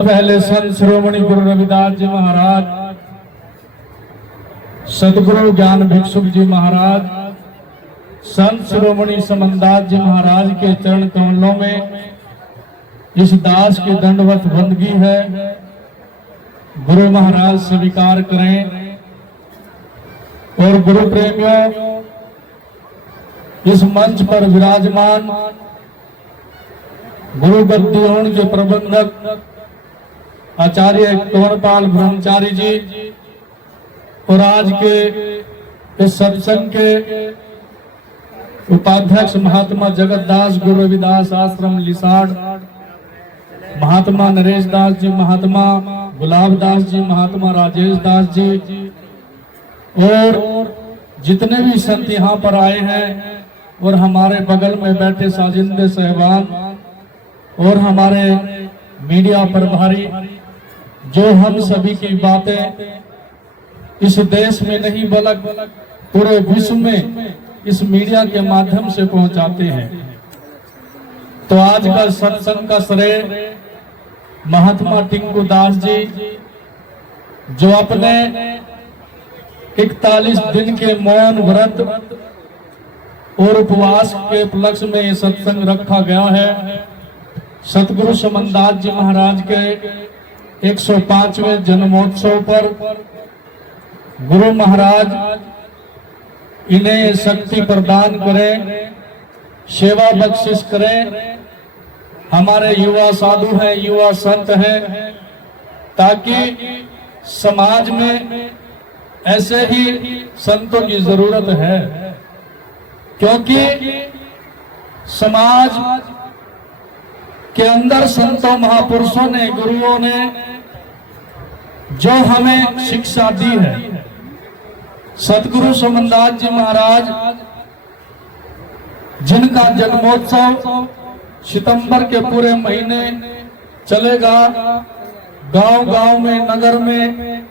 पहले संत श्रोमणी गुरु रविदास जी महाराज, सदगुरु ज्ञान भिक्षुक जी महाराज, संत श्रोमणी समनदास जी महाराज के चरण कमलों में इस दास की दंडवत बंदगी है। गुरु महाराज स्वीकार करें। और गुरु प्रेमियों, इस मंच पर विराजमान गुरु गद्दी के प्रबंधक आचार्य कंवरपाल ब्रह्मचारी जी और आज के इस सत्संग के उपाध्यक्ष महात्मा जगतदास गुरु रविदास आश्रम लिसाड़, महात्मा नरेश दास जी, महात्मा गुलाब दास जी, महात्मा राजेश दास जी और जितने भी संत यहाँ पर आए हैं और हमारे बगल में बैठे साजिंदे साहिबान और हमारे मीडिया प्रभारी, जो हम सभी की बातें इस देश में नहीं बल्कि पूरे विश्व में इस मीडिया के माध्यम से पहुंचाते हैं। तो आज का सत्संग का श्रेय महात्मा टिंकू दास जी, जो अपने 41 दिन के मौन व्रत और उपवास के उपलक्ष्य में ये सत्संग रखा गया है। सतगुरु समनदास जी महाराज के 105वें जन्मोत्सव पर गुरु महाराज इन्हें शक्ति प्रदान करें, सेवा बख्शिश करें। हमारे युवा साधु हैं, युवा संत हैं, ताकि समाज में ऐसे ही संतों की जरूरत है, क्योंकि समाज के अंदर संतों महापुरुषों ने, गुरुओं ने जो हमें शिक्षा दी है, सतगुरु समनदास जी महाराज जिनका जन्मोत्सव सितंबर के पूरे महीने चलेगा, गांव-गांव में, नगर में,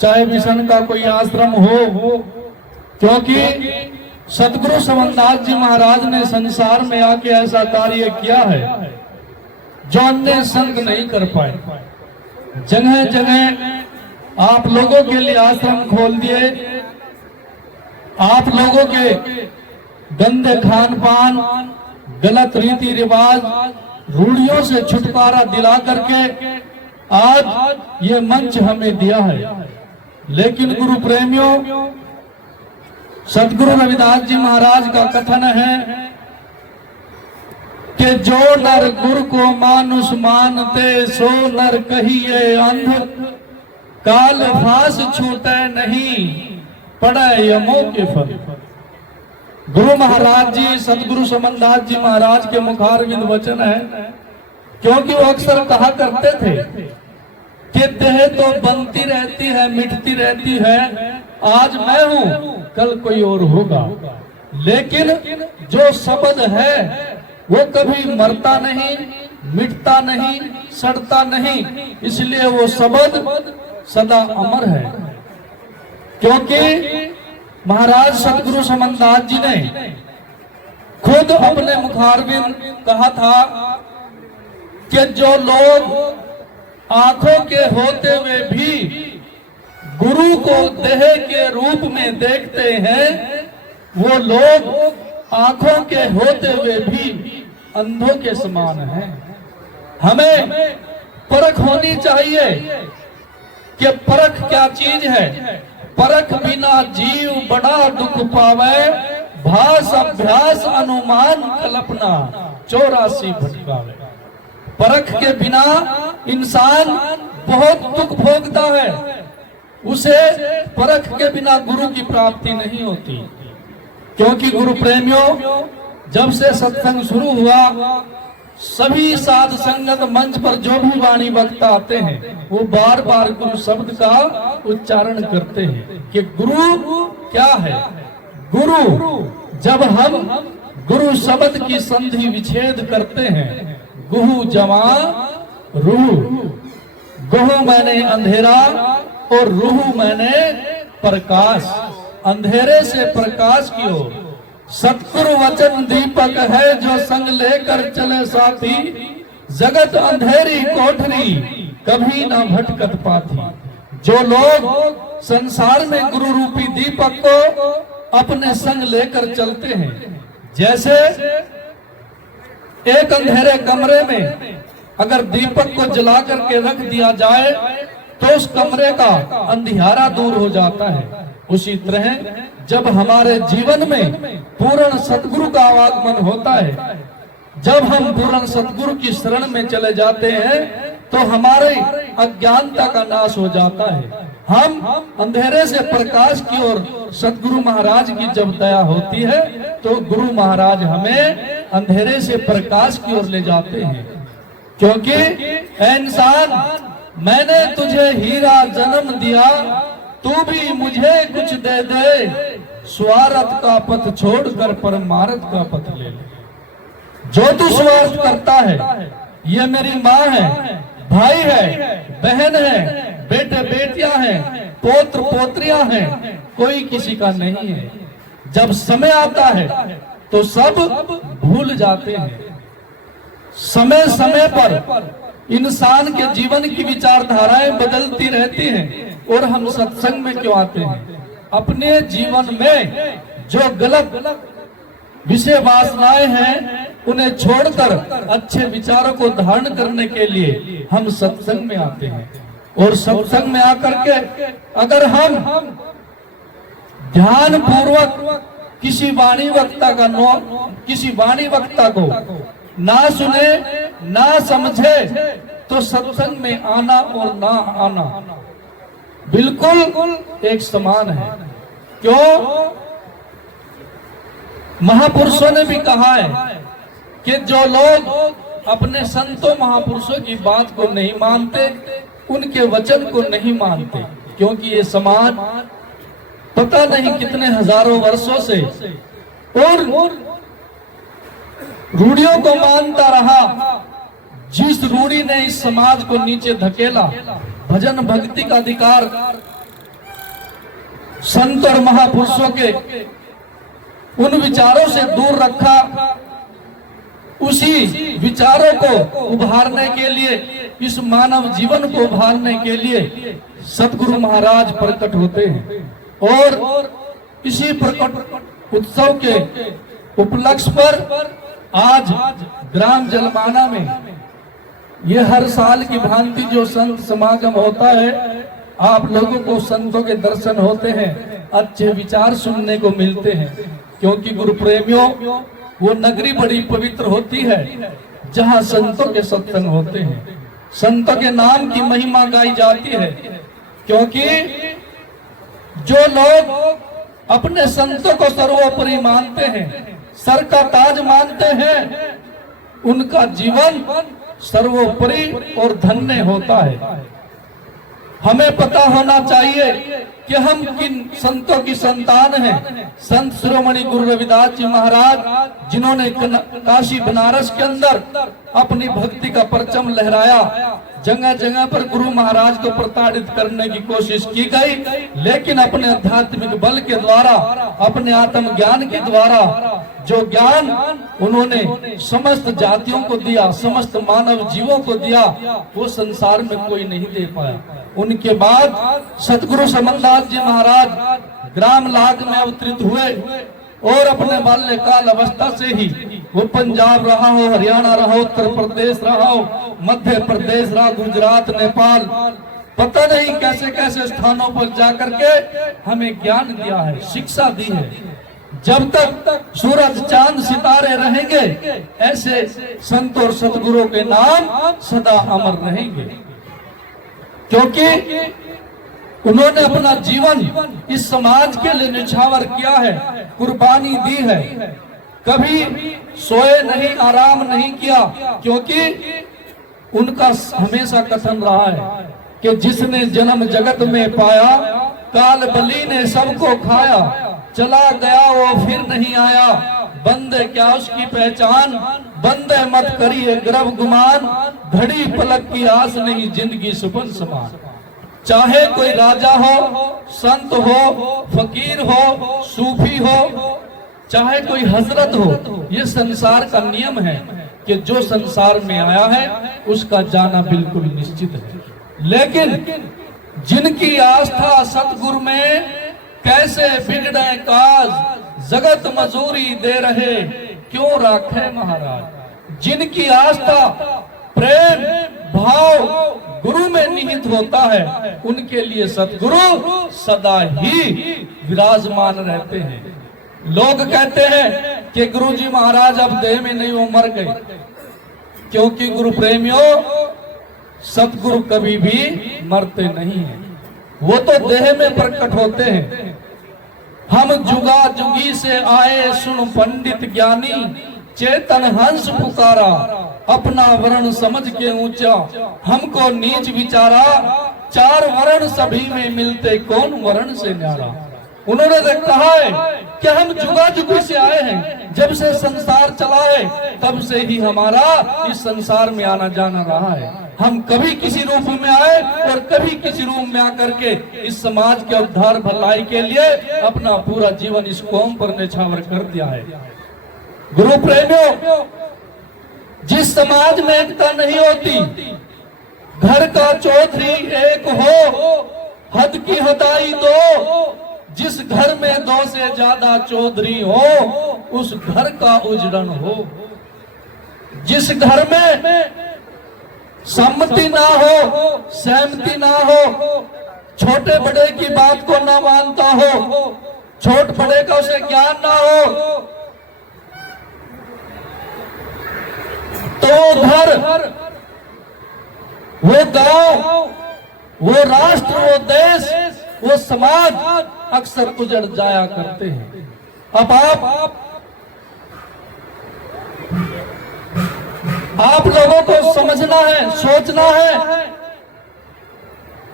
चाहे मिशन का कोई आश्रम हो, क्योंकि सतगुरु समनदास जी महाराज ने संसार में आके ऐसा कार्य किया है जो अन्य संत नहीं कर पाए। जगह जगह आप लोगों के लिए आश्रम खोल दिए, आप लोगों के गंदे खान पान, गलत रीति रिवाज, रूढ़ियों से छुटकारा दिला करके आज ये मंच हमें दिया है। लेकिन गुरु प्रेमियों, सदगुरु रविदास जी महाराज का कथन है कि जो नर गुरु को मानुष मानते, सो नर कहिए अंध, काल फास छूटे नहीं, पड़े यमों के फल। गुरु महाराज जी, सदगुरु समनदास जी महाराज के मुखारविंद वचन है, क्योंकि वो अक्सर कहा करते थे कि देह तो बनती रहती है, मिटती रहती है, आज मैं हूं, कल कोई और होगा, लेकिन जो शब्द है वो कभी मरता नहीं, मिटता नहीं, सड़ता नहीं, इसलिए वो शब्द सदा अमर है। क्योंकि महाराज सतगुरु समनदास जी ने खुद अपने मुखारविंद कहा था कि जो लोग आंखों के होते हुए भी गुरु को देह के रूप में देखते हैं, वो लोग आंखों के होते हुए भी अंधों के समान हैं। हमें परख होनी चाहिए कि परख क्या चीज है। परख बिना जीव बड़ा दुख पावे, भास अभ्यास अनुमान कल्पना 84 भटकावे। परख के बिना इंसान बहुत दुख भोगता है, उसे परख के बिना गुरु की प्राप्ति नहीं होती। क्योंकि गुरु प्रेमियों, जब से सत्संग शुरू हुआ, सभी साध संगत मंच पर जो भी वाणी वक्ता आते हैं, वो बार बार गुरु शब्द का उच्चारण करते हैं कि गुरु क्या है। गुरु, जब हम गुरु शब्द की संधि विच्छेद करते हैं, गुहु जमा रूह, गुहु मैंने अंधेरा और रूह मैंने प्रकाश, अंधेरे से प्रकाश की ओर। सतगुरु वचन दीपक है, जो संग लेकर चले साथी, जगत अंधेरी कोठरी कभी ना भटकत पाती। जो लोग संसार में गुरु रूपी दीपक को अपने संग लेकर चलते हैं, जैसे एक अंधेरे कमरे में अगर दीपक को जला करके रख दिया जाए तो उस कमरे का अंधियारा दूर हो जाता है, उसी तरह जब हमारे जीवन में पूर्ण सतगुरु का आगमन होता है, जब हम पूर्ण सतगुरु की शरण में चले जाते हैं तो हमारे अज्ञानता का नाश हो जाता है। हम अंधेरे से प्रकाश की ओर सतगुरु महाराज की जब दया होती है तो गुरु महाराज हमें अंधेरे से प्रकाश की ओर ले जाते हैं। क्योंकि ऐ इंसान, मैंने तुझे हीरा जन्म दिया, तू भी मुझे कुछ दे दे, स्वार्थ का पथ छोड़कर परमार्थ का पथ ले ले। जो तू स्वार्थ करता है, ये मेरी माँ है, भाई है, बहन है, बेटे बेटियां हैं, पोत्र पोत्रियां हैं, कोई किसी का नहीं है। जब समय आता है तो सब भूल जाते हैं। समय समय पर इंसान के जीवन की विचारधाराएं बदलती रहती हैं और हम सत्संग में क्यों आते हैं? अपने जीवन में जो गलत विषय वासनाएं हैं उन्हें छोड़कर अच्छे विचारों को धारण करने के लिए हम सत्संग में आते हैं। और सत्संग में आकर के अगर हम ध्यान पूर्वक किसी वाणी वक्ता को ना सुने ना समझे तो सत्संग में आना और ना आना बिल्कुल एक समान है। क्यों? महापुरुषों ने भी कहा है कि जो लोग अपने संतों महापुरुषों की बात को नहीं मानते, उनके वचन को नहीं मानते, क्योंकि ये समाज पता नहीं कितने हजारों वर्षों से और रूढ़ियों को मानता रहा। जिस रूढ़ी ने इस समाज को नीचे धकेला, भजन भक्ति का अधिकार संत और महापुरुषों के उन विचारों से दूर रखा, उसी विचारों को उभारने के लिए, इस मानव जीवन को उभारने के लिए सतगुरु महाराज प्रकट होते हैं। और इसी प्रकट उत्सव के उपलक्ष्य पर आज ग्राम जलमाना में ये हर साल की भांति जो संत समागम होता है, आप लोगों को संतों के दर्शन होते हैं, अच्छे विचार सुनने को मिलते हैं। क्योंकि गुरु प्रेमियों, वो नगरी बड़ी पवित्र होती है जहाँ संतों के सत्संग होते हैं, संतों के नाम की महिमा गाई जाती है। क्योंकि जो लोग अपने संतों को सर्वोपरि मानते हैं, सर का ताज मानते हैं, उनका जीवन सर्वोपरि और धन्य होता है। हमें पता होना चाहिए कि हम किन संतों की संतान हैं। संत शिरोमणि गुरु रविदास जी महाराज, जिन्होंने काशी बनारस के अंदर अपनी भक्ति का परचम लहराया, जगह जगह पर गुरु महाराज को प्रताड़ित करने की कोशिश की गई, लेकिन अपने आध्यात्मिक बल के द्वारा, अपने आत्म ज्ञान के द्वारा जो ज्ञान उन्होंने समस्त जातियों को दिया, समस्त मानव जीवों को दिया, वो संसार में कोई नहीं दे पाया। उनके बाद सतगुरु समनदास जी महाराज ग्राम लाग में अवतरित हुए और अपने बाल्यकाल अवस्था से ही वो पंजाब रहा हो, हरियाणा रहा हो, उत्तर प्रदेश रहा हो, मध्य प्रदेश रहा, गुजरात, नेपाल, पता नहीं कैसे कैसे स्थानों पर जाकर के हमें ज्ञान दिया है, शिक्षा दी है। जब तक सूरज चांद सितारे रहेंगे, ऐसे संत और सतगुरु के नाम सदा अमर रहेंगे। क्योंकि उन्होंने अपना जीवन इस समाज के लिए निछावर किया है, कुर्बानी दी है, कभी सोए नहीं, आराम नहीं किया। क्योंकि उनका हमेशा कथन रहा है कि जिसने जन्म जगत में पाया, काल बली ने सबको खाया, चला गया वो फिर नहीं आया, बंदे क्या उसकी पहचान, बंदे मत करिए गर्व गुमान, घड़ी पलक की आस नहीं जिंदगी सुपन समान। चाहे कोई राजा हो, संत हो, फकीर हो, सूफी हो, चाहे कोई हजरत हो, ये संसार का नियम है कि जो संसार में आया है उसका जाना बिल्कुल निश्चित है, लेकिन जिनकी आस्था सतगुरु में, कैसे बिगड़े काज जगत मजूरी दे रहे, क्यों राखे महाराज। जिनकी आस्था प्रेम भाव गुरु में निहित होता है, उनके लिए सतगुरु सदा ही विराजमान रहते हैं। लोग कहते हैं कि गुरु जी महाराज अब देह में नहीं, वो मर गए, क्योंकि गुरु प्रेमियों सतगुरु कभी भी मरते नहीं हैं, वो तो देह में प्रकट होते हैं। हम जुगा जुगी से आए सुन पंडित ज्ञानी, चेतन हंस पुकारा अपना वर्ण समझ के ऊंचा, हमको नीच विचारा चार वर्ण सभी में मिलते कौन वर्ण से न्यारा। उन्होंने तो कहा है कि हम जुगा जुगी से आए हैं, जब से संसार चला है तब से ही हमारा इस संसार में आना जाना रहा है। हम कभी किसी रूप में आए और कभी किसी रूप में आकर के इस समाज के उद्धार भलाई के लिए अपना पूरा जीवन इस कौम पर न्यौछावर कर दिया है। गुरु प्रेमियों, जिस समाज में एकता नहीं होती, घर का चौधरी एक हो, हद की हदाई दो, जिस घर में दो से ज्यादा चौधरी हो उस घर का उजड़न हो। जिस घर में सम्मति ना हो, सहमति ना हो, छोटे बड़े की बात को ना मानता हो, छोट बड़े का उसे ज्ञान ना हो, तो घर, वो गांव, वो राष्ट्र, वो देश, वो समाज अक्सर उजड़ जाया करते हैं। अब आप लोगों को समझना है, सोचना है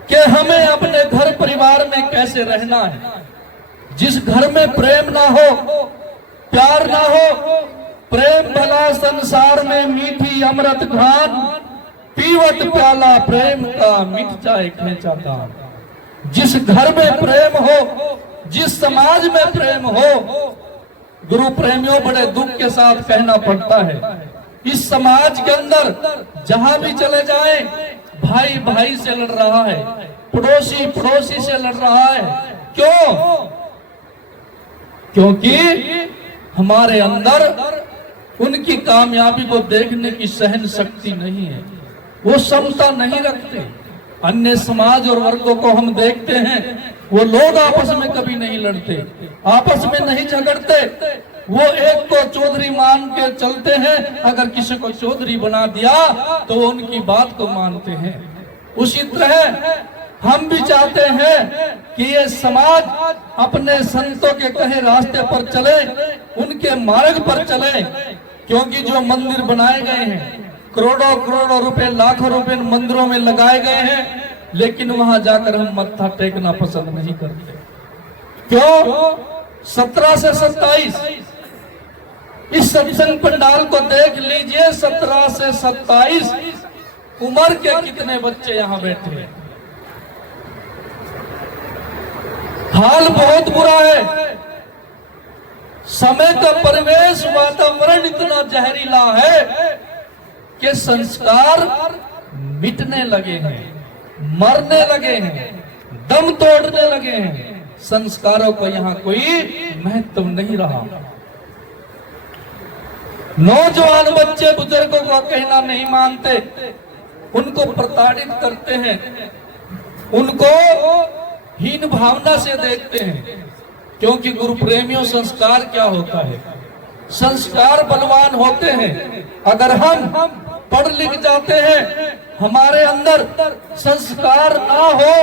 कि हमें अपने घर परिवार में कैसे रहना है। जिस घर में प्रेम ना हो, प्यार ना हो, प्रेम भला संसार में मीठी अमृत घान, पीवत प्याला प्रेम का मिट जाए खेचा दान। जिस घर में प्रेम हो, जिस समाज में प्रेम हो, गुरु प्रेमियों बड़े दुख के साथ कहना पड़ता है, इस समाज के अंदर जहां भी चले जाएं, भाई भाई से लड़ रहा है, पड़ोसी पड़ोसी से लड़ रहा है। क्यों? क्योंकि हमारे अंदर उनकी कामयाबी को देखने की सहन शक्ति नहीं है, वो समता नहीं रखते। अन्य समाज और वर्गों को हम देखते हैं, वो लोग आपस में कभी नहीं लड़ते, आपस में नहीं झगड़ते, वो एक को चौधरी मान के चलते हैं, अगर किसी को चौधरी बना दिया तो वो उनकी बात को मानते हैं। उसी तरह हम भी चाहते हैं कि ये समाज अपने संतों के कहे रास्ते पर चले, उनके मार्ग पर चले, क्योंकि जो मंदिर बनाए गए हैं, करोड़ों करोड़ों रुपए, लाखों रुपए मंदिरों में लगाए गए हैं, लेकिन वहां जाकर हम मत्था टेकना पसंद नहीं करते। क्यों? 17 से 27 इस सत्संग पंडाल को देख लीजिए, 17 से 27 उम्र के कितने बच्चे यहाँ बैठे हैं। हाल बहुत बुरा है, समय का परिवेश, वातावरण इतना जहरीला है कि संस्कार मिटने लगे हैं, मरने लगे हैं, दम तोड़ने लगे हैं। संस्कारों को यहाँ कोई महत्व नहीं रहा। नौजवान बच्चे बुजुर्गों का कहना नहीं मानते, उनको प्रताड़ित करते हैं, उनको हीन भावना से देखते हैं। क्योंकि गुरु प्रेमियों, संस्कार क्या होता है? संस्कार बलवान होते हैं। अगर हम पढ़ लिख जाते हैं, हमारे अंदर संस्कार ना हो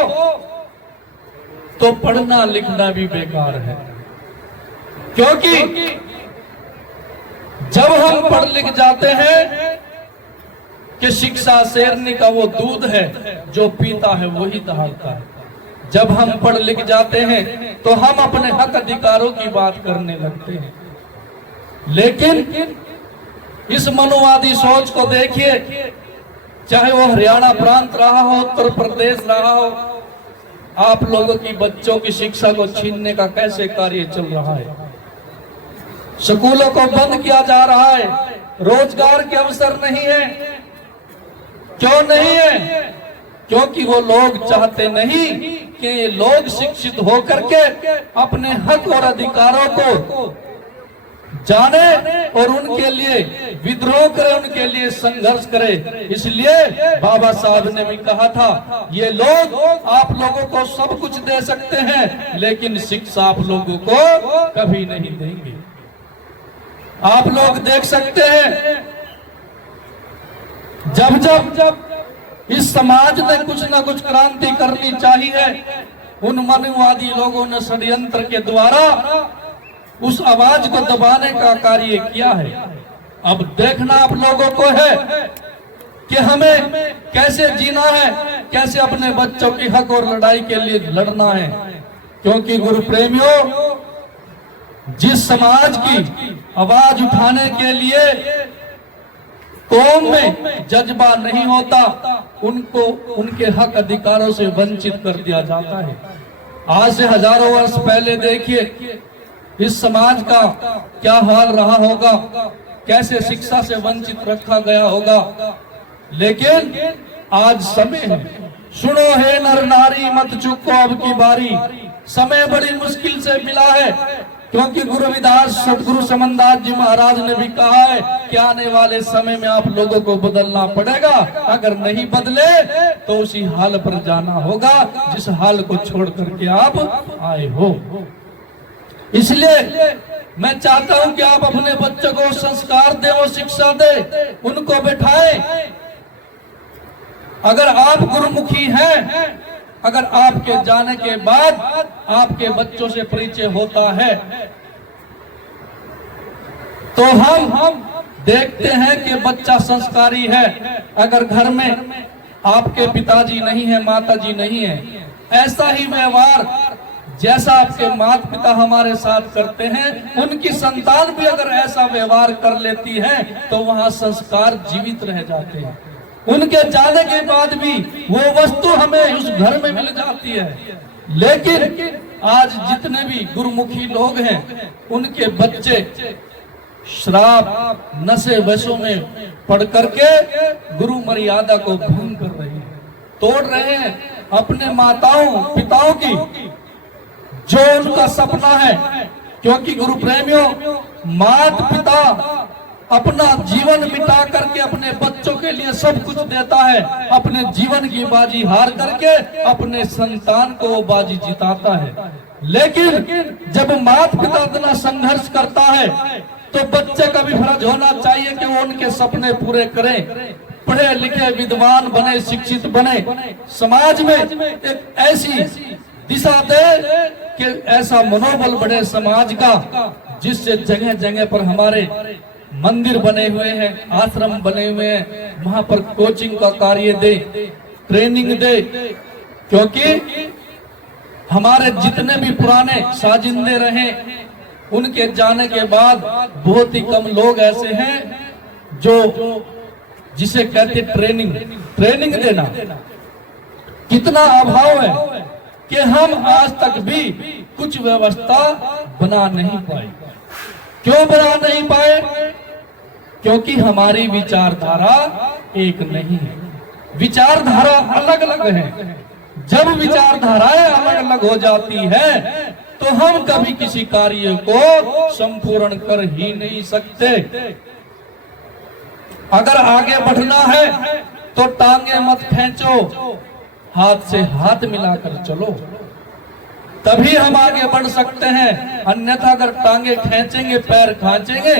तो पढ़ना लिखना भी बेकार है। क्योंकि जब हम पढ़ लिख जाते हैं कि शिक्षा शेरनी का वो दूध है, जो पीता है वही दहाड़ता है। जब हम पढ़ लिख जाते हैं तो हम अपने हक अधिकारों की बात करने लगते हैं। लेकिन इस मनोवादी सोच को देखिए, चाहे वो हरियाणा प्रांत रहा हो, उत्तर प्रदेश रहा हो, आप लोगों की बच्चों की शिक्षा को छीनने का कैसे कार्य चल रहा है। स्कूलों को बंद किया जा रहा है, रोजगार के अवसर नहीं है। क्यों नहीं है? क्योंकि वो लोग चाहते नहीं कि ये लोग शिक्षित होकर के अपने हक और अधिकारों को जाने और उनके लिए विद्रोह करे, उनके लिए संघर्ष करे। इसलिए बाबा साहब ने भी कहा था, ये लोग आप लोगों को सब कुछ दे सकते हैं लेकिन शिक्षा आप लोगों को कभी नहीं देंगे। आप लोग देख सकते हैं जब जब इस समाज ने कुछ ना कुछ क्रांति करनी चाहिए, उन मनुवादी लोगों ने षड्यंत्र के द्वारा उस आवाज को दबाने का कार्य किया है। अब देखना आप लोगों को है कि हमें कैसे जीना है, कैसे अपने बच्चों की हक और लड़ाई के लिए लड़ना है। क्योंकि गुरु प्रेमियों, जिस समाज की आवाज उठाने के लिए कौम में जज्बा नहीं होता, उनको उनके हक अधिकारों से वंचित कर दिया जाता है। आज से हजारों वर्ष पहले देखिए इस समाज का क्या हाल रहा होगा, कैसे शिक्षा से वंचित रखा गया होगा। लेकिन आज समय है, सुनो हे नर नारी मत चूको अब की बारी। समय बड़ी मुश्किल से मिला है, क्योंकि गुरु रविदास सतगुरु समनदास जी महाराज ने भी कहा है कि आने वाले समय में आप लोगों को बदलना पड़ेगा। अगर नहीं बदले तो उसी हाल पर जाना होगा जिस हाल को छोड़ करके आप आए हो। इसलिए मैं चाहता हूं कि आप अपने बच्चों को संस्कार दे, वो शिक्षा दे, उनको बैठाए। अगर आप गुरुमुखी हैं, अगर आपके जाने के बाद आपके बच्चों से परिचय होता है, तो हम देखते हैं कि बच्चा संस्कारी है। अगर घर में आपके पिताजी नहीं है, माताजी नहीं है, ऐसा ही व्यवहार जैसा आपके माता पिता हमारे साथ करते हैं, उनकी संतान भी अगर ऐसा व्यवहार कर लेती है तो वहां संस्कार जीवित रह जाते हैं। उनके जाने के बाद भी वो वस्तु हमें उस घर में मिल जाती है। लेकिन आज जितने भी गुरुमुखी लोग हैं, उनके बच्चे शराब नशे वशों में पढ़ करके गुरु मर्यादा को भंग कर रहे हैं, तोड़ रहे हैं अपने माताओं पिताओं की जो उनका सपना है। क्योंकि गुरु प्रेमियों, माता पिता अपना जीवन मिटा करके अपने बच्चों के लिए सब कुछ देता है, अपने जीवन की बाजी हार करके अपने संतान को वो बाजी जिताता है। लेकिन जब माता पिता इतना संघर्ष करता है तो बच्चे का भी फर्ज होना चाहिए कि वो उनके सपने पूरे करें, पढ़े लिखे विद्वान बने, शिक्षित बने, समाज में एक ऐसी दिशा दे कि ऐसा मनोबल बढ़े समाज का, जिससे जगह जगह पर हमारे मंदिर बने हुए हैं, आश्रम बने हुए हैं, वहां पर कोचिंग का कार्य दे, ट्रेनिंग दे। क्योंकि हमारे जितने भी पुराने साजिंदे रहे, उनके जाने के बाद बहुत ही कम लोग ऐसे हैं जो जिसे कहते ट्रेनिंग देना। कितना अभाव है कि हम आज तक भी कुछ व्यवस्था बना नहीं पाए। क्यों बना नहीं पाए? क्योंकि हमारी विचारधारा एक नहीं है, विचारधारा अलग अलग है। जब विचारधाराएं अलग अलग हो जाती है तो हम कभी किसी कार्य को संपूर्ण कर ही नहीं सकते। अगर आगे बढ़ना है तो टांगे मत खींचो, हाथ से हाथ मिलाकर चलो, तभी हम आगे बढ़ सकते हैं। अन्यथा अगर टांगे खींचेंगे, पैर खांचेंगे,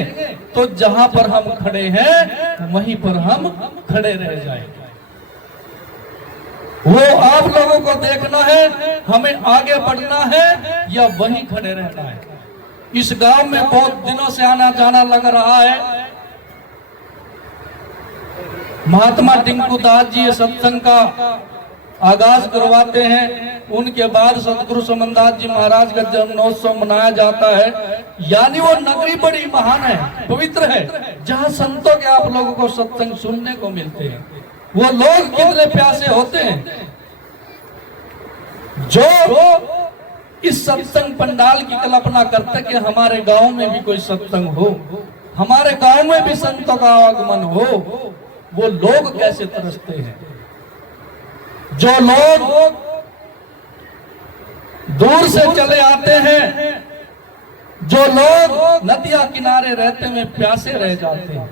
तो जहां पर हम खड़े हैं वहीं पर हम खड़े रह जाएंगे। वो आप लोगों को देखना है, हमें आगे बढ़ना है या वहीं खड़े रहना है। इस गांव में बहुत दिनों से आना जाना लग रहा है। महात्मा टिंकू दास जी सत्संग का आगाज करवाते हैं, उनके बाद सतगुरु समनदास जी महाराज का जन्मोत्सव मनाया जाता है। यानी वो नगरी बड़ी महान है, पवित्र है, जहाँ संतों के आप लोगों को सत्संग सुनने को मिलते हैं। वो लोग कितने प्यासे होते हैं जो इस सत्संग पंडाल की कल्पना करते कि हमारे गांव में भी कोई सत्संग हो। हमारे गांव में भी संतों का आगमन हो, वो लोग कैसे तरसते हैं। जो लोग दूर से चले आते हैं, जो लोग नदियां किनारे रहते हुए प्यासे रह जाते हैं,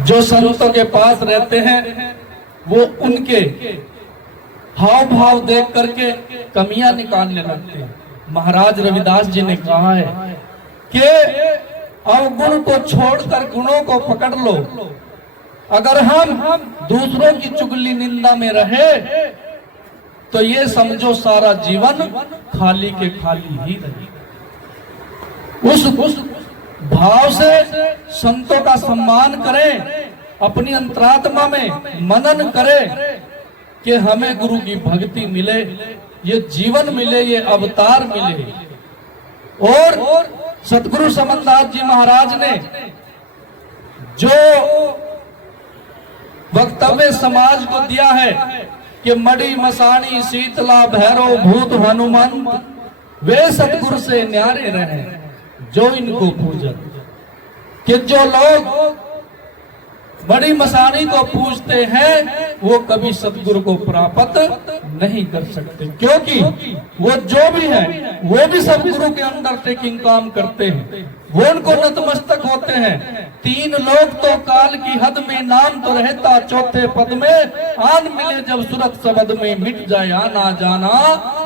जो संतों के पास रहते हैं, वो उनके हाव भाव देख करके कमियां निकालने लगते हैं। महाराज रविदास जी ने कहा है कि अवगुण को छोड़कर गुणों को पकड़ लो। अगर हम दूसरों की चुगली निंदा में रहे तो ये समझो सारा जीवन खाली के खाली ही रहे। उस भाव से संतों का सम्मान करें, अपनी अंतरात्मा में मनन करें कि हमें गुरु की भक्ति मिले, ये जीवन मिले, ये अवतार मिले। और सतगुरु समनदास जी महाराज ने जो वक्तव्य समाज को दिया है कि मड़ी मसाणी शीतला भैरव भूत हनुमंत वे सतगुरु से न्यारे रहे जो इनको पूजन, कि जो लोग बड़ी मसानी को पूजते हैं वो कभी सतगुरु को प्राप्त नहीं कर सकते, क्योंकि वो जो भी है वो भी सतगुरु के अंडरटेकिंग काम करते हैं, वो उनको नतमस्तक होते हैं। तीन लोग तो काल की हद में, नाम तो रहता चौथे पद में, आन मिले जब सूरत सबद में, मिट जाए आना जाना,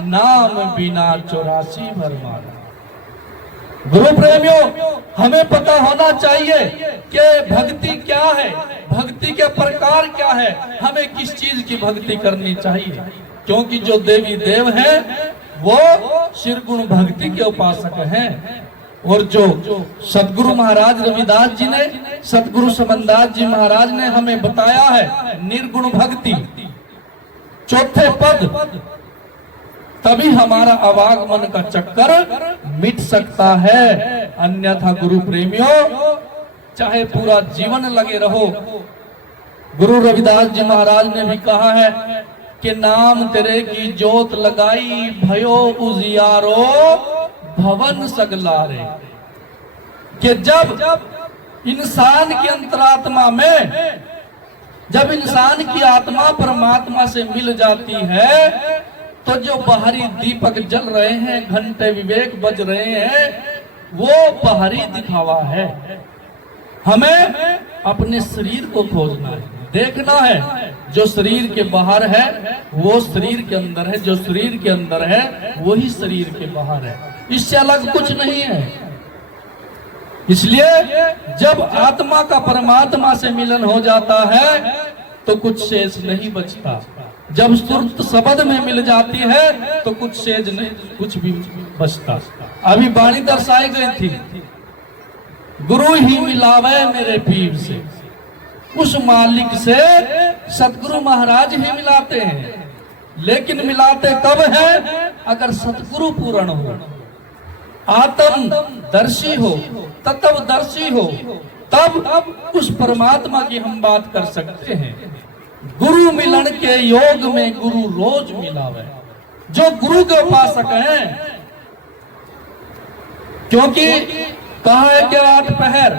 नाम बिना 84 भरमाना। गुरु प्रेमियों, हमें पता होना चाहिए कि भक्ति क्या है, भक्ति के प्रकार क्या है, हमें किस चीज की भक्ति करनी चाहिए, क्योंकि जो देवी देव हैं वो शिरगुण भक्ति के उपासक हैं। और जो सतगुरु महाराज रविदास जी ने, सतगुरु समनदास जी महाराज ने हमें बताया है निर्गुण भक्ति, चौथे पद, तभी हमारा आवागमन का चक्कर मिट सकता है। अन्यथा गुरु प्रेमियों, चाहे पूरा जीवन लगे रहो, गुरु रविदास जी महाराज ने भी कहा है कि नाम तेरे की जोत लगाई, भयो उजियारो भवन सगलारे, कि जब इंसान की अंतरात्मा में, जब इंसान की आत्मा परमात्मा से मिल जाती है तो जो बाहरी दीपक जल रहे हैं, घंटे विवेक बज रहे हैं, वो बाहरी दिखावा है। हमें अपने शरीर को खोजना है, देखना है जो शरीर के बाहर है वो शरीर के अंदर है, जो शरीर के अंदर है वही शरीर के बाहर है, इससे अलग कुछ नहीं है। इसलिए जब आत्मा का परमात्मा से मिलन हो जाता है तो कुछ शेष नहीं बचता। जब सुरत शब्द में मिल जाती है तो कुछ शेष नहीं, कुछ भी बचता। अभी वाणी दर्शाई गई थी, गुरु ही मिलावे मेरे पीर से, उस मालिक से सतगुरु महाराज ही मिलाते हैं। लेकिन मिलाते कब है? अगर सतगुरु पूर्ण हो, आत्म दर्शी हो, तत्वदर्शी हो, तब उस परमात्मा की हम बात कर सकते हैं। गुरु मिलन के योग में गुरु रोज मिलावे, जो गुरु के उपासक हैं, क्योंकि कहा है कि 8 पहर,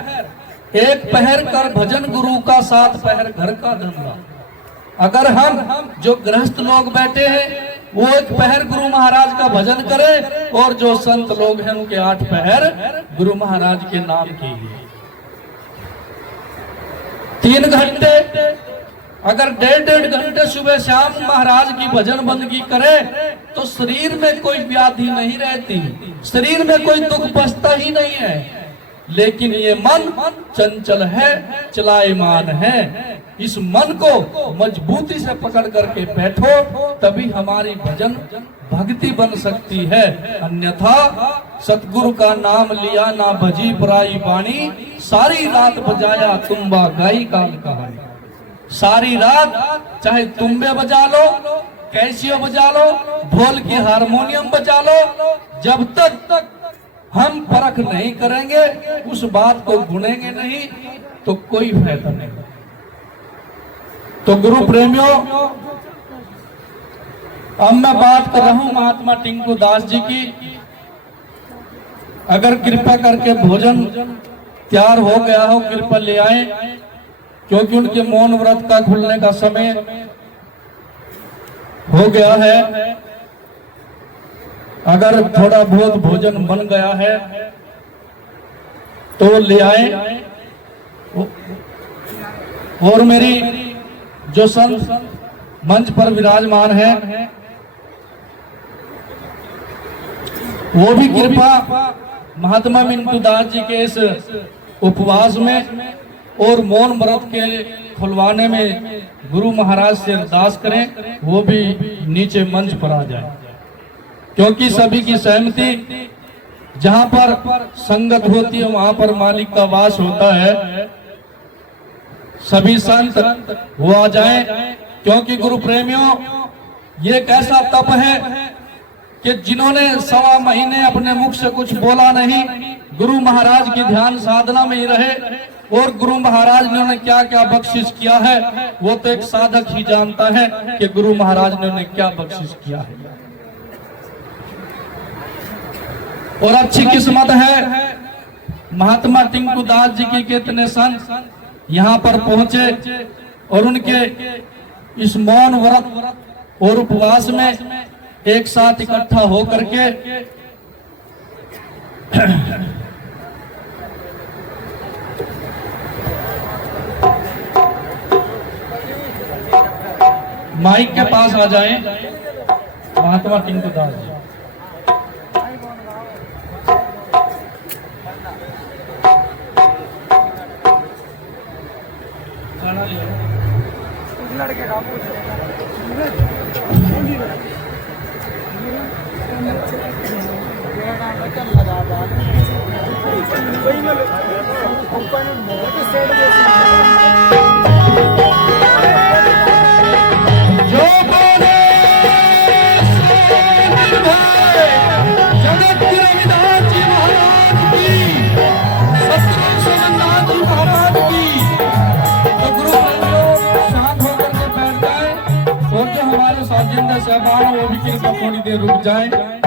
1 पहर कर भजन गुरु का, 7 पहर घर का धंधा। अगर हम जो गृहस्थ लोग बैठे हैं वो 1 पहर गुरु महाराज का भजन करें, और जो संत लोग हैं उनके 8 पहर गुरु महाराज के नाम के लिए। 3 घंटे, अगर 1.5 घंटे सुबह शाम महाराज की भजन बंदगी करे तो शरीर में कोई व्याधि नहीं रहती, शरीर में कोई दुख बसता ही नहीं है। लेकिन ये मन चंचल है, चलायमान है। इस मन को मजबूती से पकड़ करके बैठो, तभी हमारी भजन भक्ति बन सकती है। अन्यथा सतगुरु का नाम लिया ना भजी पराई बाणी, सारी रात बजाया तुम्बा गाई काल कहानी। सारी रात चाहे तुम्बे बजा लो, कैसियो बजा लो, ढोल की हारमोनियम बजा लो, जब तक हम परख नहीं करेंगे, उस बात को गुनेंगे नहीं, तो कोई फायदा नहीं। तो गुरु प्रेमियों, अब मैं बात कर रहा हूं महात्मा टिंकू दास जी की। अगर कृपा करके भोजन तैयार हो गया हो कृपा ले आए, क्योंकि उनके मौन व्रत का खुलने का समय हो गया है। अगर थोड़ा बहुत भोजन बन गया है तो ले आए। और मेरी जो संत मंच पर विराजमान है वो भी कृपा महात्मा मिंटू दास जी के इस उपवास में और मौन व्रत के खुलवाने में गुरु महाराज से अरदास करें, वो भी नीचे मंच पर आ जाए, क्योंकि सभी की सहमति, जहां पर संगत होती है वहां पर मालिक का वास होता है। सभी संत वो आ जाएं, क्योंकि गुरु प्रेमियों ये एक ऐसा तप है कि जिन्होंने 1.25 महीने अपने मुख से कुछ बोला नहीं, गुरु महाराज की ध्यान साधना में ही रहे, और गुरु महाराज ने उन्हें क्या क्या बख्शिश किया है वो तो एक साधक ही जानता है कि गुरु महाराज ने उन्हें क्या बख्शिश किया है। और अच्छी किस्मत है महात्मा टिंकू दास जी की कितने संत यहाँ पर पहुंचे और उनके इस मौन व्रत और उपवास में एक साथ इकट्ठा होकर के माइक के पास आ जाएं महात्मा टिंकू दास जी। साजिंदा साहबान वो भी कृपा थोड़ी देर रुक जाए।